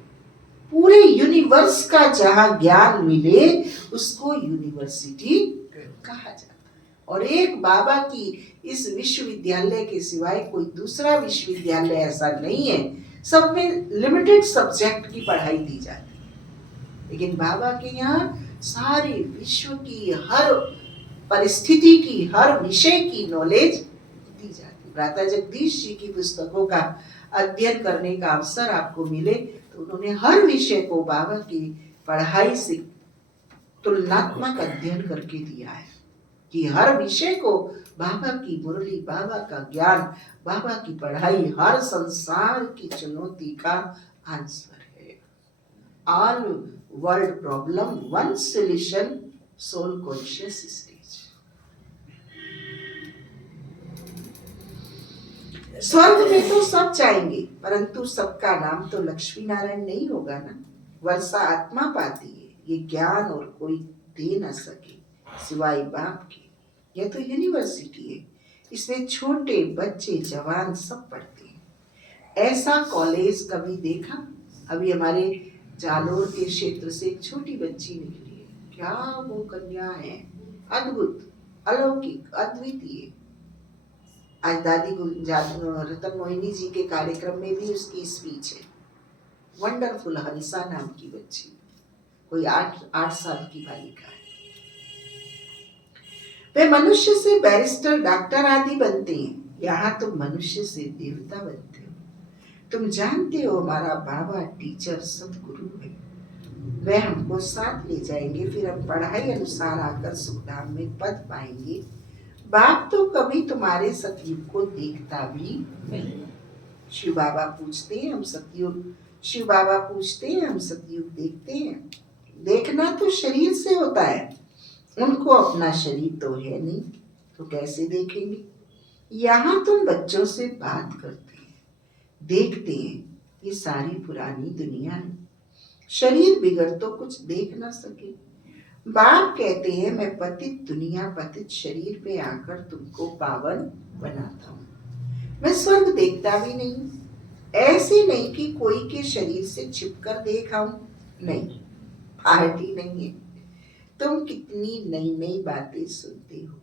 पूरे यूनिवर्स का जहां ज्ञान मिले उसको यूनिवर्सिटी कहा जाता है। और एक बाबा की इस विश्वविद्यालय के सिवाय कोई दूसरा विश्वविद्यालय ऐसा नहीं है, सब में लिमिटेड सब्जेक्ट की पढ़ाई दी जाती है, लेकिन बाबा के यहाँ सारे विश्व की हर परिस्थिति की, हर विषय की नॉलेज दी जाती है। भ्राता जगदीश जी की पुस्तकों का अध्ययन करने का अवसर आपको मिले तो उन्होंने हर विषय को बाबा की पढ़ाई से तुलनात्मक अध्ययन करके दिया है कि हर विषय को बाबा की मुरली, बाबा का ज्ञान, बाबा की पढ़ाई हर संसार की चुनौती का आंसर है। All world problem one solution, soul conscious stage. स्वर्ग में तो सब जाएंगे, परंतु सबका नाम तो लक्ष्मी नारायण नहीं होगा ना। वर्षा आत्मा पाती है, ये ज्ञान और कोई दे ना सके सिवाय बाप के। यह तो यूनिवर्सिटी है, इसमें छोटे बच्चे जवान सब पढ़ते हैं। ऐसा कॉलेज कभी देखा? अभी हमारे जालोर के क्षेत्र से एक छोटी बच्ची निकली है, क्या वो कन्या है, अद्भुत, अलौकिक, अद्वितीय। आज दादी रतन मोहिनी जी के कार्यक्रम में भी उसकी स्पीच है। वंडरफुल हंसा नाम की बच्ची, कोई 8 साल की बालिका है। वे मनुष्य से बैरिस्टर, डॉक्टर आदि बनते हैं, यहाँ तुम मनुष्य से देवता बनते हो। तुम जानते हो हमारा बाबा टीचर सतगुरु है, वे हमको साथ ले जाएंगे, फिर हम पढ़ाई अनुसार आकर सुखधाम में पद पाएंगे। बाप तो कभी तुम्हारे सतयुग को देखता भी नहीं। शिव बाबा पूछते हैं हम सतयुग, शिव बाबा पूछते हैं हम सतयुग देखते हैं? देखना तो शरीर से होता है, उनको अपना शरीर तो है नहीं, तो कैसे देखेंगे? यहाँ तुम बच्चों से बात करते हैं, देखते हैं, ये सारी पुरानी दुनिया है, शरीर बिगड़ तो कुछ देख ना सके। बाप कहते हैं मैं पतित दुनिया, पतित शरीर में आकर तुमको पावन बनाता हूँ। मैं स्वर्ग देखता भी नहीं, ऐसे नहीं कि कोई के शरीर से छिपकर देखाऊं, नहीं, पार्टी नहीं है। तुम कितनी नई नई बातें सुनते हो,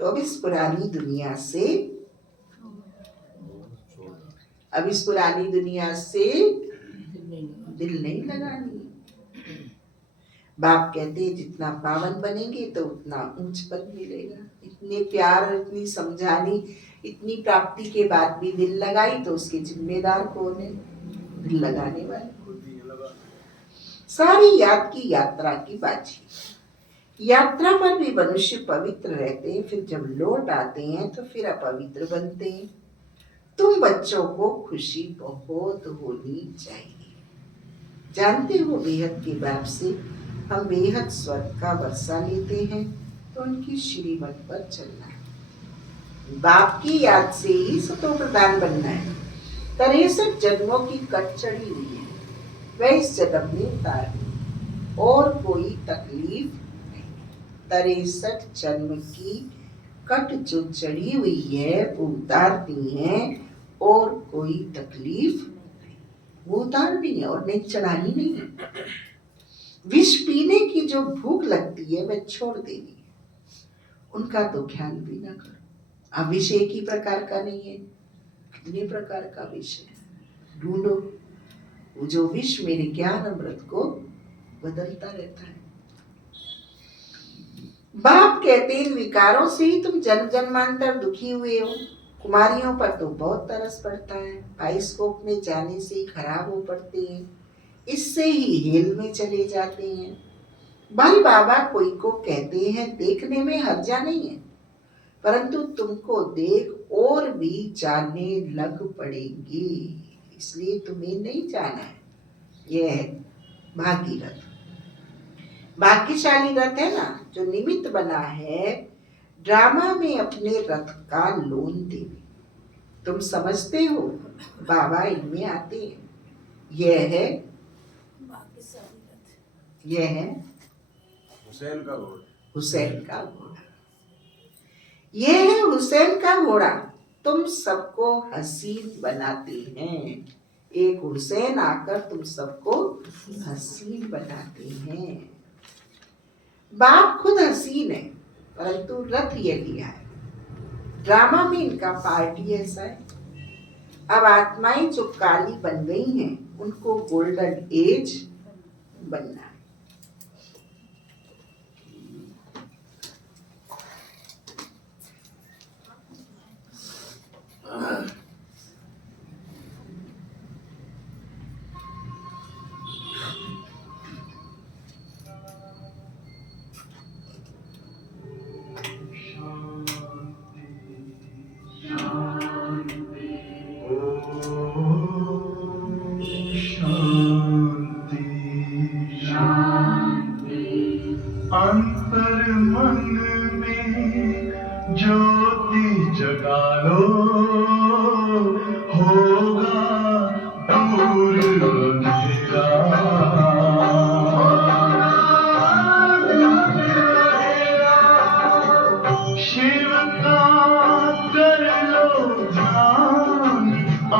तो अब इस पुरानी दुनिया से, अब इस पुरानी दुनिया से दिल नहीं लगानी। बाप कहते हैं जितना पावन बनेंगे तो उतना ऊंच पद मिलेगा। इतने प्यार, इतनी समझानी, इतनी प्राप्ति के बाद भी दिल लगाई तो उसके जिम्मेदार कौन है? दिल लगाने वाले। सारी याद की यात्रा की बाजी। यात्रा पर भी मनुष्य पवित्र रहते हैं, फिर जब लौट आते हैं तो फिर अपवित्र बनते हैं। तुम बच्चों को खुशी बहुत होनी चाहिए। जानते हो बेहद के बाप से हम बेहद स्वर्ग का वर्षा लेते हैं, तो उनकी श्रीमत पर चलना है। बाप की याद से ही सतो प्रधान बनना है। 63 जन्मों की कट चढ़ी हुई है, वह इस जन्म में उतारनी, और कोई तकलीफ नहीं। 63 जन्म की कट जो चढ़ी हुई है वो उतारती है, और कोई तकलीफ नहीं, वो उतारनी है और नहीं चढ़ानी नहीं है। विष पीने की जो भूख लगती है वह छोड़ देनी है, उनका तो ख्याल भी ना करो। अब विष एक ही प्रकार का नहीं है, कितने प्रकार का विष है, ढूंढो। वो जो विष मेरे ज्ञान अमृत को बदलता रहता है। बाप कहते हैं विकारों से ही तुम जन्म जन्मांतर दुखी हुए हो। कुमारियों पर तो बहुत तरस पड़ता है, बाइस्कोप में जाने से ही खराब हो पड़ते हैं, इससे ही हेल में चले जाते हैं। भाई बाबा कोई को कहते हैं देखने में हर्जा नहीं है, परंतु तुमको देख और भी जानने लग पड़ेंगे, इसलिए तुम्हें नहीं जाना है। यह है भागीरथ, भाग्यशाली रथ है ना, जो निमित्त बना है ड्रामा में अपने रथ का लोन देने। तुम समझते हो बाबा इनमें आते हैं। यह है हुसैन का घोड़ा, हुसैन का घोड़ा। यह है हुसैन का घोड़ा। तुम सबको हसीन बनाते हैं। एक हुसैन आकर तुम सबको हसीन बनाते हैं। बाप खुद हसीन है, परंतु रथ ये लिया है। ड्रामा में इनका पार्टी ऐसा है। अब आत्माएं जो काली बन गई हैं, उनको गोल्डन एज बनना है। अंतर मन में ज्योति जगा लो, होगा दूर अंधेरा। शिव का कर लो ध्यान, आ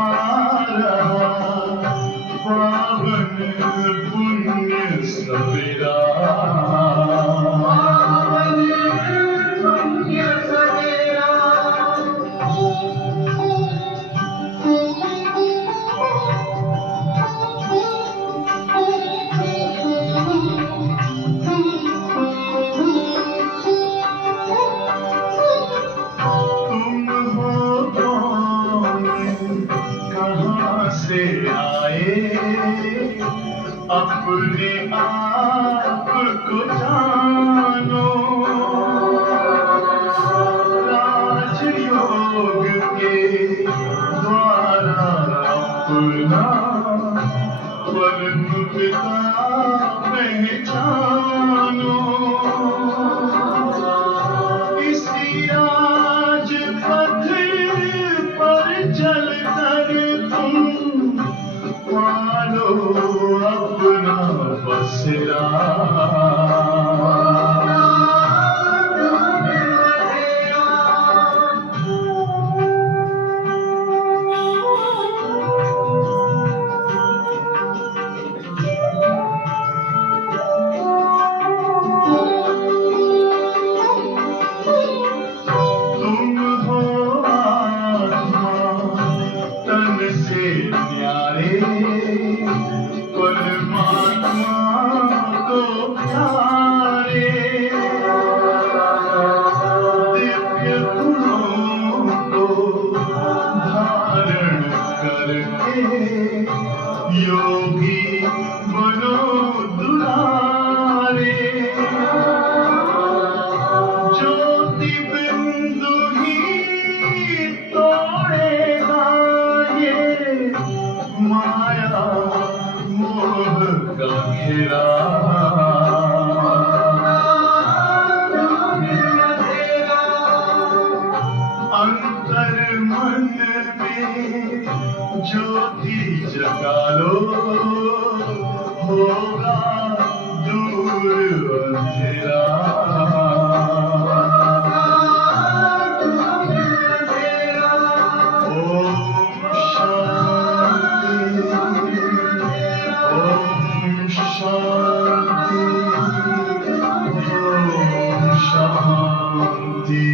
रहा पावन पुण्य सवेरा। तुम हो कौन, कहाँ से आए, अपने आप को जानो। राजयोग के द्वारा अपना परम पिता पहचानो। इसी राजपथ पर चलकर तुम पालो अपना बसेरा। तुम हो आत्मा तन से न्यारे, परमात्मा को प्यारे। दिव्य गुणों को धारण करके योगी बनो दुलारे। ज्योति बिंदु ही तोड़ेगा ये माया मोह का घेरा। अंतर मन में ज्योति जगा लो, होगा दूर अंधेरा। ओम शांति, ओम शांति, ओम शांति।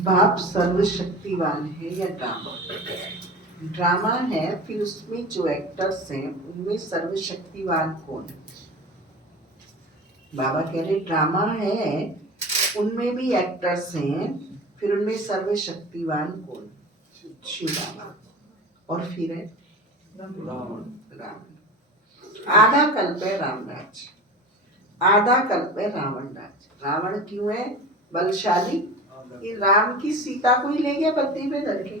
बाप सर्वशक्तिवान है या ड्रामा? ड्रामा है, फिर उसमें जो एक्टर्स हैं उनमें सर्वशक्तिवान कौन है? बाबा कह रहे ड्रामा है, उनमें भी एक्टर्स हैं, फिर उनमें सर्वशक्तिवान कौन? शिव बाबा। और फिर है रावण। आधा कल्प है राम राज्य, आधा कल्प है रावण राज्य। रावण क्यों है बलशाली? ये राम की सीता को ही ले गया बत्ती पे धर के,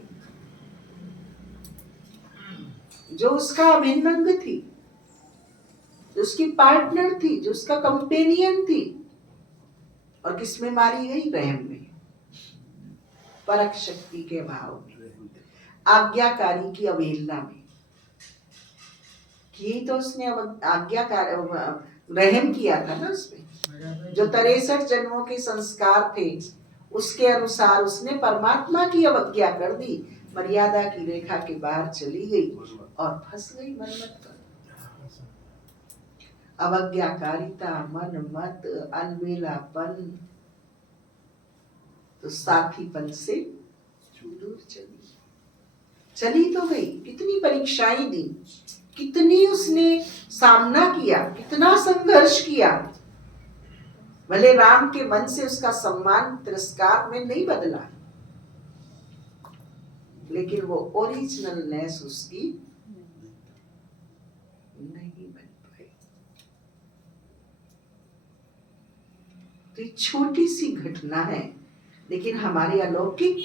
जो उसका अभिन्न अंग थी, जो उसकी पार्टनर थी, जो उसका कंपेनियन थी। और किसमें मारी गई? रहम में, परख शक्ति के भाव में, आज्ञाकारी की अवहेलना में। यही तो उसने आज्ञाकार रहम किया था ना उसमें। जो 63 जन्मों के संस्कार थे उसके अनुसार उसने परमात्मा की अवज्ञा कर दी, मर्यादा की रेखा के बाहर चली गई और फंस गई मनमत कर। अवज्ञाकारिता, मन मत, अलबेलापन, तो साथीपन से दूर चली तो गई। कितनी परीक्षाएं दी, कितनी उसने सामना किया, कितना संघर्ष किया। भले राम के मन से उसका सम्मान तिरस्कार में नहीं बदला, लेकिन वो ओरिजिनलनेस उसकी नहीं बन पाई। तो ये छोटी सी घटना है, लेकिन हमारे अलौकिक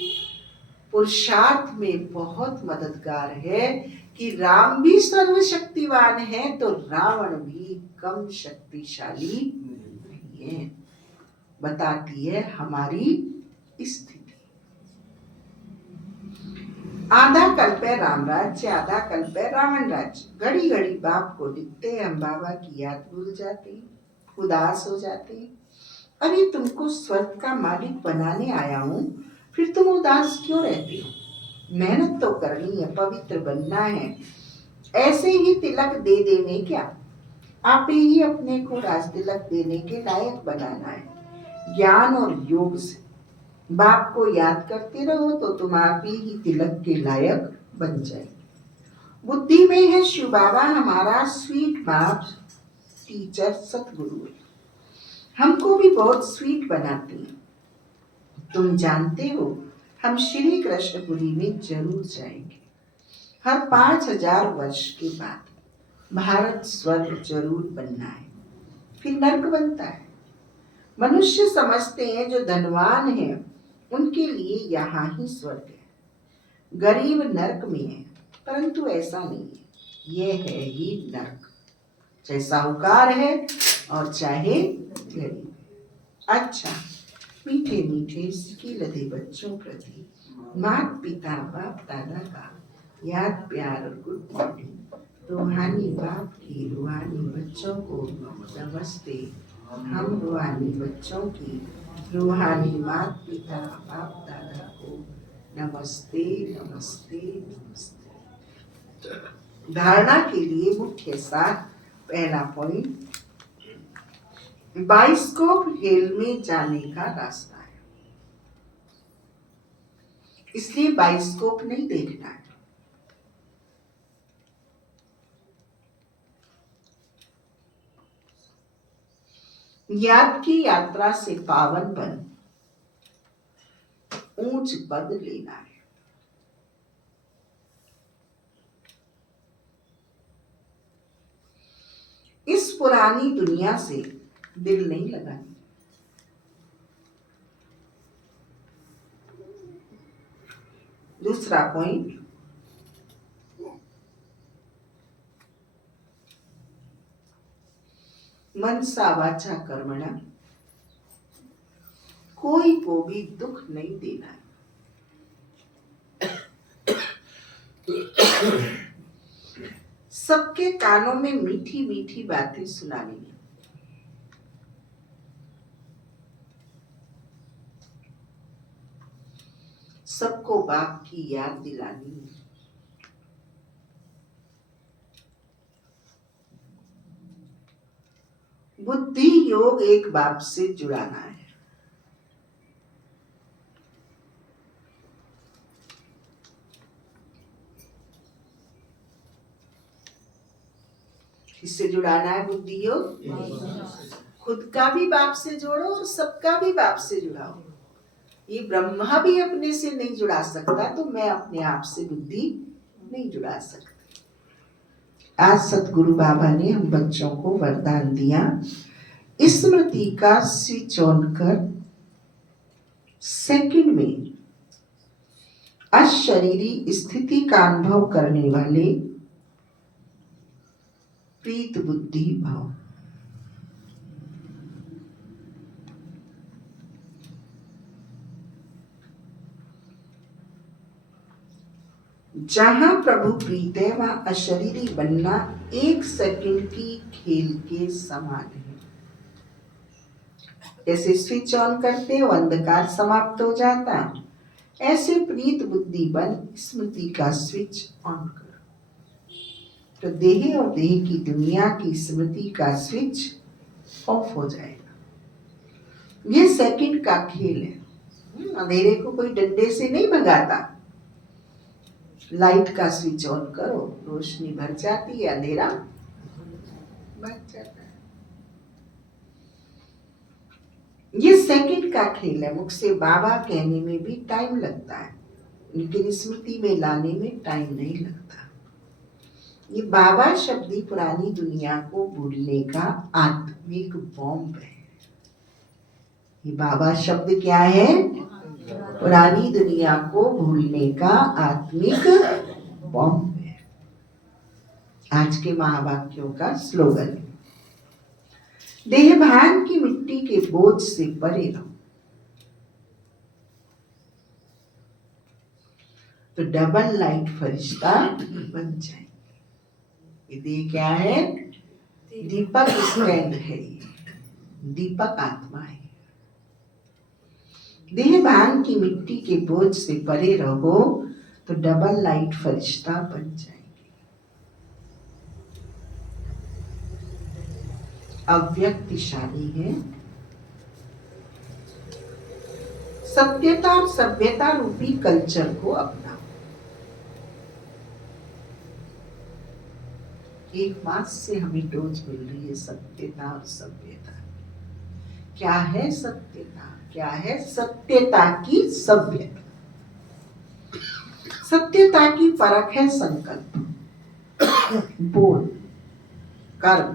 पुरुषार्थ में बहुत मददगार है कि राम भी सर्वशक्तिवान है तो रावण भी कम शक्तिशाली नहीं है। बताती है हमारी स्थिति। आधा कल्प है राम राज्य, आधा कल्प है रावण राज्य। घड़ी घड़ी बाप को दिखते हैं, हम बाबा की याद भूल जाते हैं, उदास हो जाते हैं। अरे तुमको स्वर्ग का मालिक बनाने आया हूं, फिर तुम उदास क्यों रहते हो? मेहनत तो करनी है, पवित्र बनना है। ऐसे ही तिलक दे देने क्या, आप ही अपने को राज तिलक देने के लायक बनाना है। ज्ञान और योग से बाप को याद करते रहो तो तुम आप ही तिलक के लायक बन जाए। बुद्धि में है शिव बाबा हमारा स्वीट बाप, टीचर सतगुरु है। हमको भी बहुत स्वीट बनाते हैं। तुम जानते हो हम श्री कृष्णपुरी में जरूर जाएंगे। हर 5000 वर्ष के बाद भारत स्वर्ग जरूर बनना है, फिर नर्क बनता है। मनुष्य समझते हैं जो धनवान है उनके लिए यहाँ ही स्वर्ग है, गरीब नर्क में है, परंतु ऐसा नहीं है। यह है ही नर्क, चाहे साहूकार है और चाहे गरीब। अच्छा, मीठे मीठे सिक्के लदे बच्चों प्रति माता पिता बाप दादा का याद प्यार और गुड मॉर्निंग। रूहानी बाप की रूहानी बच्चों को नमस्ते। हम रूहानी बच्चों की रूहानी माता पिता बाप दादा को नमस्ते नमस्ते नमस्ते। धारणा के लिए मुख्य सार। पहला पॉइंट, बाइस्कोप हेल में जाने का रास्ता है, इसलिए बाइस्कोप नहीं देखना है। याद की यात्रा से पावन बन ऊंच पद लेना है। इस पुरानी दुनिया से दिल नहीं लगानी। दूसरा पॉइंट, मनसा वाचा कर्मणा कोई को भी दुख नहीं देना है। सबके कानों में मीठी मीठी बातें सुनानी है। सबको बाप की याद दिलानी है। बुद्धि योग एक बाप से जुड़ाना है। किससे जुड़ाना है बुद्धि योग? खुद का भी बाप से जोड़ो और सबका भी बाप से जुड़ाओ। ये ब्रह्मा भी अपने से नहीं जुड़ा सकता तो मैं अपने आप से बुद्धि नहीं जुड़ा सकती। आज सतगुरु बाबा ने हम बच्चों को वरदान दिया, स्मृति का स्विच ऑन कर सेकंड में अशरीरी स्थिति का अनुभव करने वाले प्रीत बुद्धि भाव। जहां प्रभु प्रीत है वहां अशरीरी बनना 1 सेकंड की खेल के समान है। जैसे स्विच ऑन करते हो अंधकार समाप्त हो जाता, ऐसे प्रीत बुद्धि बन स्मृति का स्विच ऑन करो, तो देह और देह की दुनिया की स्मृति का स्विच ऑफ हो जाएगा। ये सेकंड का खेल है। अंधेरे को कोई डंडे से नहीं भगाता। लाइट का स्विच ऑन करो, रोशनी भर जाती है, अंधेरा बच जाता है। ये सेकंड का खेल है। मुख से बाबा कहने में भी टाइम लगता है, लेकिन स्मृति में लाने में टाइम नहीं लगता। ये बाबा शब्द ही पुरानी दुनिया को भूलने का आत्मिक बॉम्ब है। ये बाबा शब्द क्या है? पुरानी दुनिया को भूलने का आत्मिक बॉम्ब है। आज के महावाक्यों का स्लोगन है, देहभान की मिट्टी के बोझ से परे रहो, तो डबल लाइट फरिश्ता बन जाएंगे। ये देह क्या है? दीपक स्टैंड है, ये दीपक आत्मा है। देहभान की मिट्टी के बोझ से परे रहो तो डबल लाइट फरिश्ता बन जाएंगे। अव्यक्तिशाली है। सत्यता और सभ्यता रूपी कल्चर को अपनाओ। 1 मास से हमें डोज मिल रही है सत्यता और सभ्यता। क्या है सत्यता? क्या है सत्यता की सभ्यता? सत्यता की परख है संकल्प, बोल, कर्म,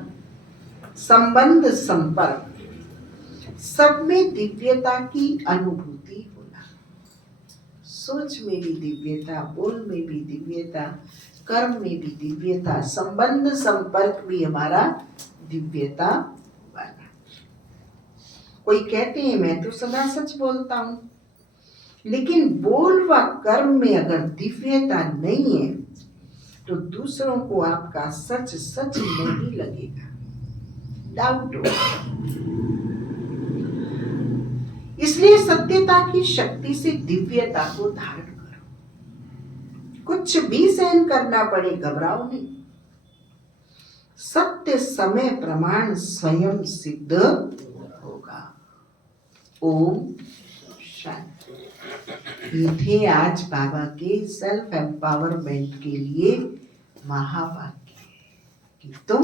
संबंध, संपर्क, सब में दिव्यता की अनुभूति होना। सोच में भी दिव्यता, बोल में भी दिव्यता, कर्म में भी दिव्यता, संबंध संपर्क भी हमारा दिव्यता वाला। कोई कहते हैं मैं तो सदा सच बोलता हूं, लेकिन बोल व कर्म में अगर दिव्यता नहीं है तो दूसरों को आपका सच सच नहीं लगेगा, डाउट होगा। इसलिए सत्यता की शक्ति से दिव्यता को धारण करो। कुछ भी सहन करना पड़े, घबराओ नहीं। सत्य समय प्रमाण स्वयं सिद्ध होगा। ओम शांति। ये थे आज बाबा के सेल्फ एम्पावरमेंट के लिए महावाक्य कि तुम